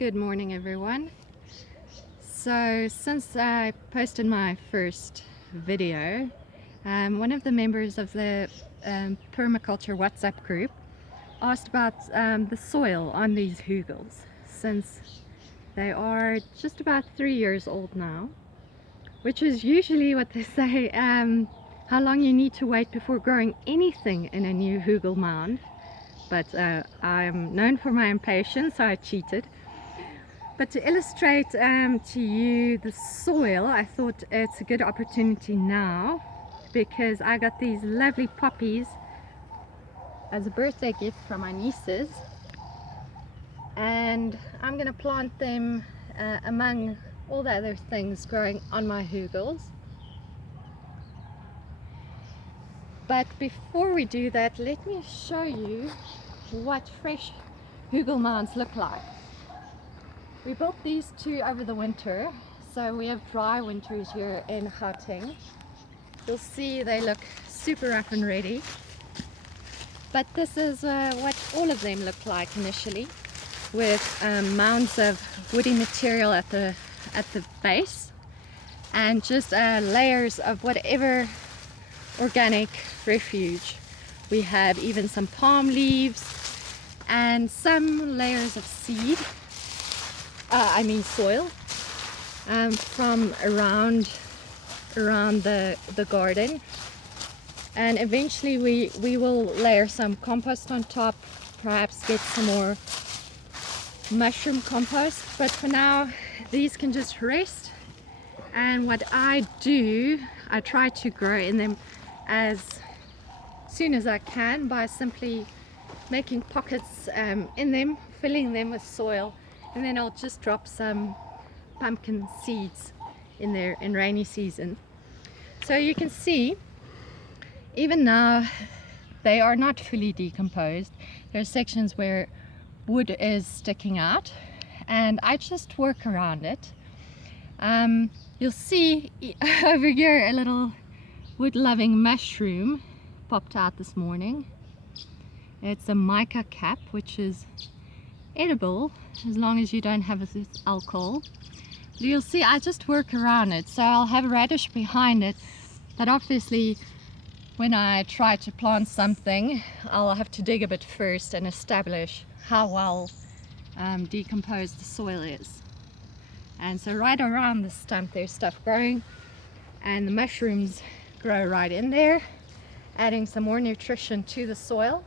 Good morning, everyone. So since I posted my first video, one of the members of the Permaculture WhatsApp group asked about the soil on these hügels, since they are just about 3 years old now, which is usually what they say, how long you need to wait before growing anything in a new hügel mound. But I'm known for my impatience, so I cheated. But to illustrate to you the soil, I thought it's a good opportunity now, because I got these lovely poppies as a birthday gift from my nieces, and I'm going to plant them among all the other things growing on my hügels. But before we do that, let me show you what fresh hügel mounds look like. We built these two over the winter, so we have dry winters here in Gauteng. You'll see they look super up and ready. But this is what all of them look like initially, with mounds of woody material at the base, and just layers of whatever organic refuge. We have even some palm leaves and some layers of seed. Soil from around the garden, and eventually we will layer some compost on top, perhaps get some more mushroom compost, but for now these can just rest. And what I do, I try to grow in them as soon as I can by simply making pockets in them, filling them with soil, and then I'll just drop some pumpkin seeds in there in rainy season. So you can see, even now they are not fully decomposed. There are sections where wood is sticking out, and I just work around it. You'll see over here a little wood-loving mushroom popped out this morning. It's a mica cap, which is edible as long as you don't have alcohol. But you'll see I just work around it, so I'll have a radish behind it, but obviously when I try to plant something I'll have to dig a bit first and establish how well decomposed the soil is. And so right around the stump there's stuff growing, and the mushrooms grow right in there, adding some more nutrition to the soil.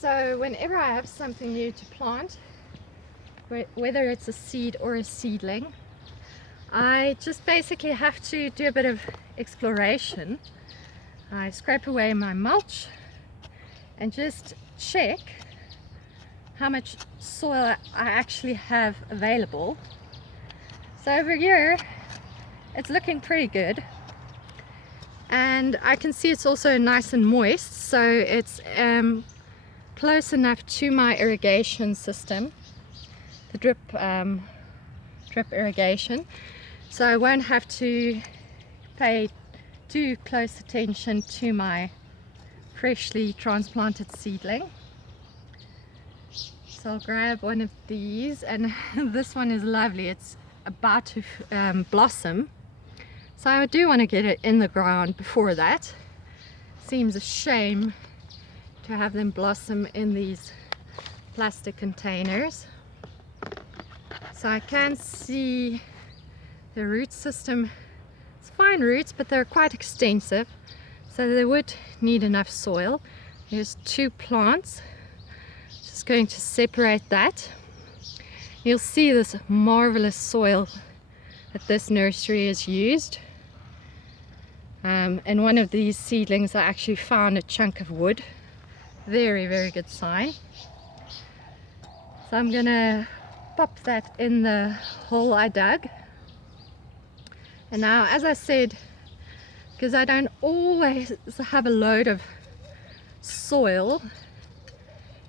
So whenever I have something new to plant, whether it's a seed or a seedling, I just basically have to do a bit of exploration. I scrape away my mulch and just check how much soil I actually have available. So over here it's looking pretty good, and I can see it's also nice and moist, so it's close enough to my irrigation system, the drip irrigation, so I won't have to pay too close attention to my freshly transplanted seedling. So I'll grab one of these, and this one is lovely. It's about to blossom, so I do want to get it in the ground before that. Seems a shame to have them blossom in these plastic containers. So I can see the root system. It's fine roots, but they're quite extensive, so they would need enough soil. There's two plants. Just going to separate that. You'll see this marvelous soil that this nursery has used. And one of these seedlings I actually found a chunk of wood. Very, very good sign. So I'm gonna pop that in the hole I dug. And now, as I said, because I don't always have a load of soil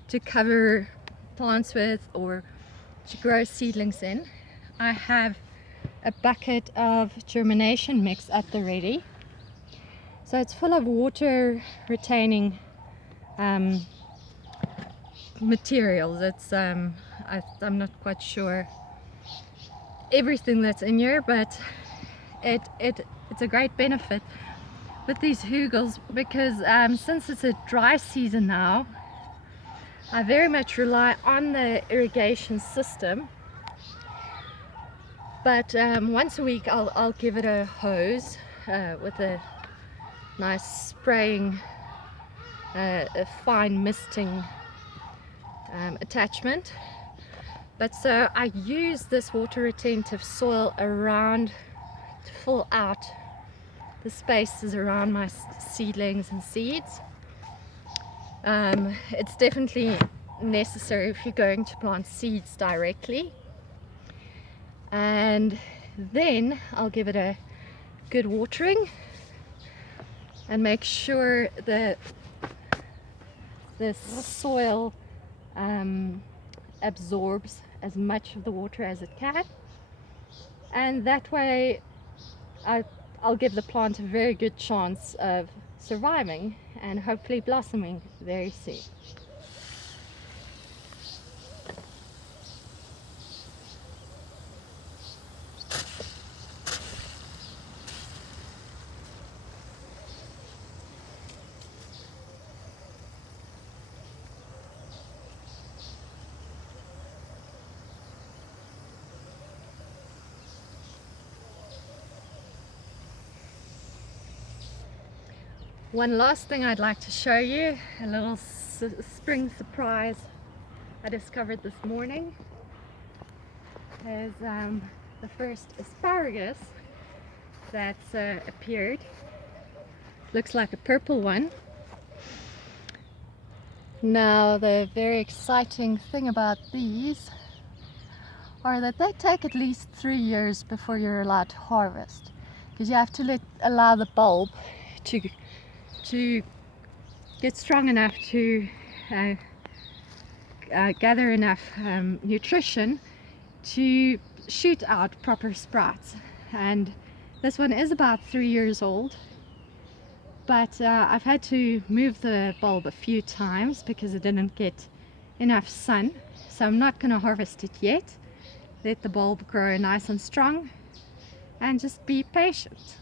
to cover plants with or to grow seedlings in, I have a bucket of germination mix at the ready. So it's full of water retaining materials. It's I'm not quite sure everything that's in here, but it's a great benefit with these hugels because since it's a dry season now, I very much rely on the irrigation system. But once a week I'll give it a hose with a nice spraying, a fine misting attachment. But so I use this water retentive soil around to fill out the spaces around my seedlings and seeds. It's definitely necessary if you're going to plant seeds directly. And then I'll give it a good watering and make sure that the soil absorbs as much of the water as it can, and that way I'll give the plant a very good chance of surviving and hopefully blossoming very soon. One last thing I'd like to show you, a little spring surprise I discovered this morning, is the first asparagus that's appeared. Looks like a purple one. Now the very exciting thing about these are that they take at least 3 years before you're allowed to harvest, because you have to allow the bulb to get strong enough to gather enough nutrition to shoot out proper sprouts. And this one is about 3 years old, but I've had to move the bulb a few times because it didn't get enough sun, so I'm not going to harvest it yet. Let the bulb grow nice and strong and just be patient.